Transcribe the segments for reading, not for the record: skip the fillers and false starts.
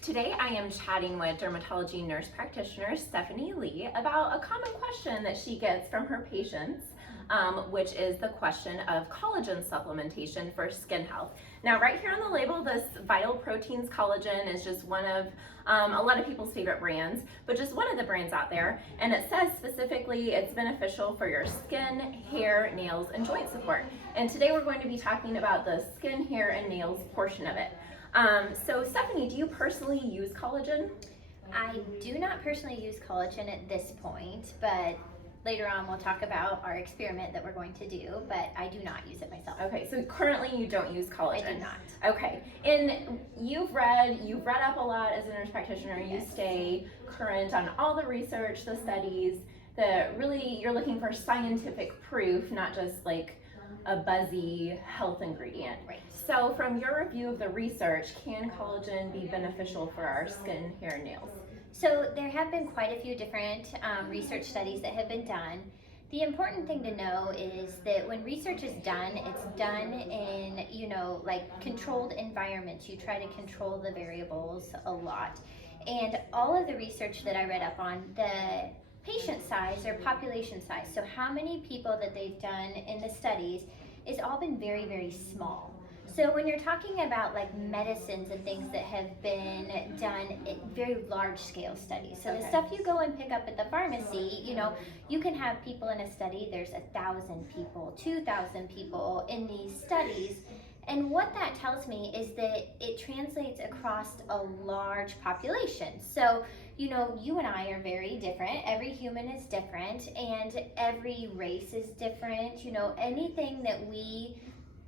Today I am chatting with dermatology nurse practitioner Stephanie Lee about a common question that she gets from her patients, which is the question of collagen supplementation for skin health. Now right here on the label, this Vital Proteins collagen is just one of a lot of people's favorite brands, but just one of the brands out there, and it says specifically it's beneficial for your skin, hair, nails, and joint support. And today we're going to be talking about the skin, hair, and nails portion of it. So Stephanie, do you personally use collagen? I do not personally use collagen at this point, but later on we'll talk about our experiment that we're going to do, but I do not use it myself. Okay, so currently you don't use collagen? I do not. Okay, and you've read up a lot as a nurse practitioner. You Yes. stay current on all the research, the studies, you're looking for scientific proof, not just like a buzzy health ingredient. Right. So from your review of the research, can collagen be beneficial for our skin, hair, and nails? So there have been quite a few different research studies that have been done. The important thing to know is that when research is done, it's done in, like controlled environments. You try to control the variables a lot. And all of the research that I read up on, the patient size or population size, so how many people that they've done in the studies, it's all been very, very small. So when you're talking about like medicines and things that have been done in very large scale studies, so the stuff you go and pick up at the pharmacy, you can have people in a study, there's 1,000 people, 2,000 people in these studies. And what that tells me is that it translates across a large population. So, you and I are very different. Every human is different, and every race is different. Anything that we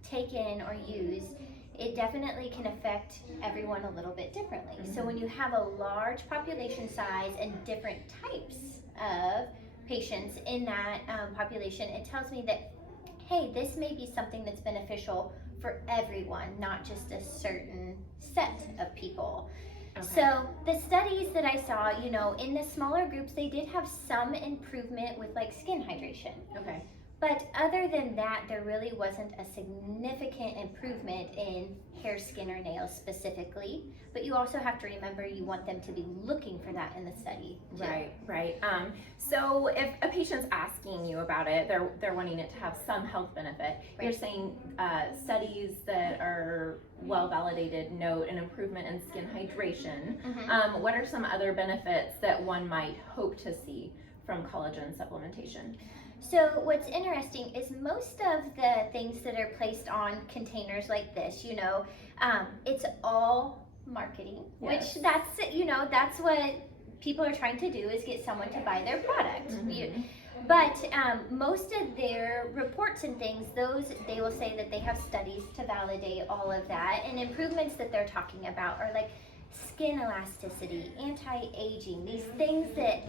take in or use, it definitely can affect everyone a little bit differently. Mm-hmm. So when you have a large population size and different types of patients in that population, it tells me that, hey, this may be something that's beneficial for everyone, not just a certain set of people. Okay. So the studies that I saw, in the smaller groups, they did have some improvement with like skin hydration. Okay. But other than that, there really wasn't a significant improvement in hair, skin, or nails specifically. But you also have to remember you want them to be looking for that in the study too. Right. So if a patient's asking you about it, they're wanting it to have some health benefit. Right. You're saying studies that are well validated note an improvement in skin hydration. Mm-hmm. What are some other benefits that one might hope to see from collagen supplementation? So what's interesting is most of the things that are placed on containers like this, it's all marketing, yes. Which that's what people are trying to do, is get someone to buy their product. Mm-hmm. But most of their reports and things, they will say that they have studies to validate all of that, and improvements that they're talking about are like skin elasticity, anti-aging, these things that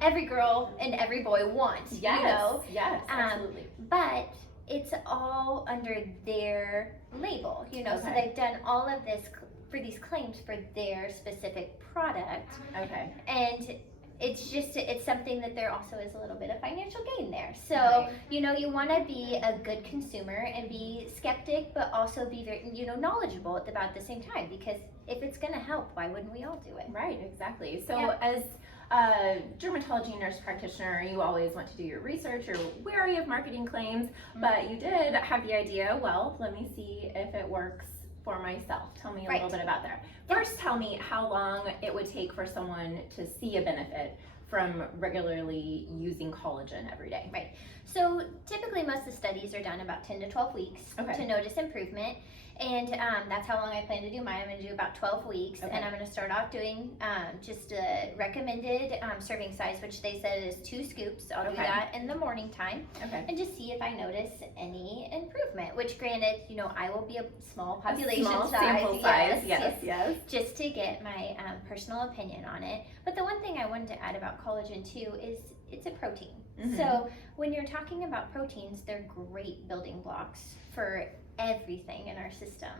every girl and every boy wants. Yes, absolutely. But it's all under their label, Okay. So they've done all of this for these claims for their specific product. Okay. And it's something that there also is a little bit of financial gain there. So, right. You want to be a good consumer and be skeptic, but also be very, knowledgeable at about the same time, because if it's going to help, why wouldn't we all do it? Right, exactly. So as a dermatology nurse practitioner, you always want to do your research, you're wary of marketing claims, but you did have the idea, well, let me see if it works for myself. Tell me a little bit about that. First, tell me how long it would take for someone to see a benefit from regularly using collagen every day. Right. So typically most of the studies are done about 10 to 12 weeks to notice improvement. And that's how long I plan to do mine. I'm going to do about 12 weeks. Okay. And I'm going to start off doing just a recommended serving size, which they said is 2 scoops. I'll do that in the morning time and just see if I notice any improvement, which granted, I will be a small population sample size. Yes. Just to get my personal opinion on it. But the one thing I wanted to add about collagen too is it's a protein. Mm-hmm. So when you're talking about proteins, they're great building blocks for everything in our system.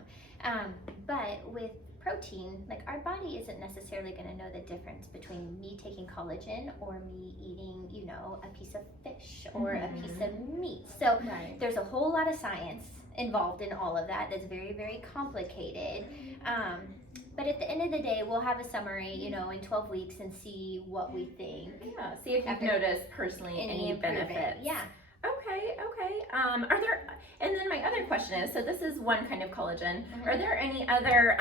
But with protein, like our body isn't necessarily going to know the difference between me taking collagen or me eating, a piece of fish or a piece of meat. So there's a whole lot of science involved in all of that that's very, very complicated. But at the end of the day, we'll have a summary, you know, in 12 weeks and see what we think. Yeah, see if you've After noticed personally any improvement. benefits. Yeah. Okay. Are there, and then my other question is, so this is one kind of collagen. Are there any other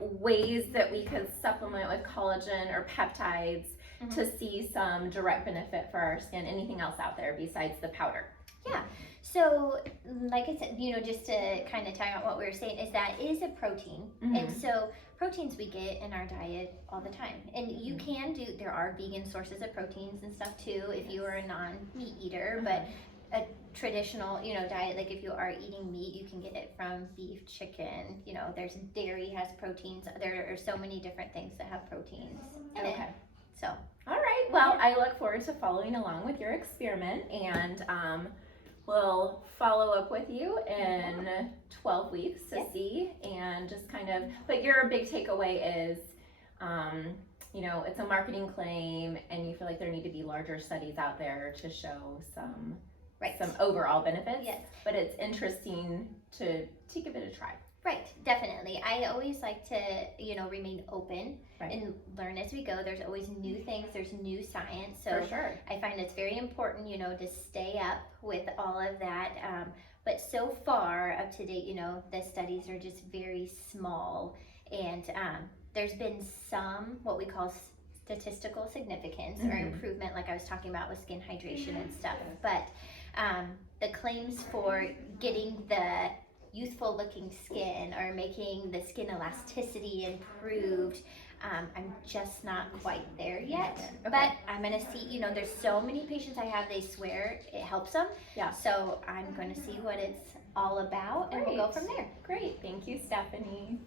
ways that we could supplement with collagen or peptides to see some direct benefit for our skin? Anything else out there besides the powder? Yeah. So, like I said, you know, just to kind of tie out what we were saying, is that is a protein. And so proteins we get in our diet all the time. And you can do, there are vegan sources of proteins and stuff too if you are a non-meat eater, but a traditional, you know, diet, like if you are eating meat, you can get it from beef, chicken, you know, there's dairy has proteins. There are so many different things that have proteins in it. So. All right. Well, I look forward to following along with your experiment, and we'll follow up with you in 12 weeks to see, and just kind of, but your big takeaway is, you know, it's a marketing claim and you feel like there need to be larger studies out there to show some overall benefits. Yes. But it's interesting to give it a try. Right, definitely. I always like to, you know, remain open and learn as we go. There's always new things, there's new science. So for sure. I find it's very important, you know, to stay up with all of that. But so far, up to date, you know, the studies are just very small. And there's been some, what we call statistical significance or improvement, like I was talking about with skin hydration and stuff. But the claims for getting the youthful looking skin or making the skin elasticity improved, I'm just not quite there yet. But I'm gonna see, you know, there's so many patients I have, they swear it helps them. Yeah. So I'm gonna see what it's all about and we'll go from there. Great. Thank you, Stephanie.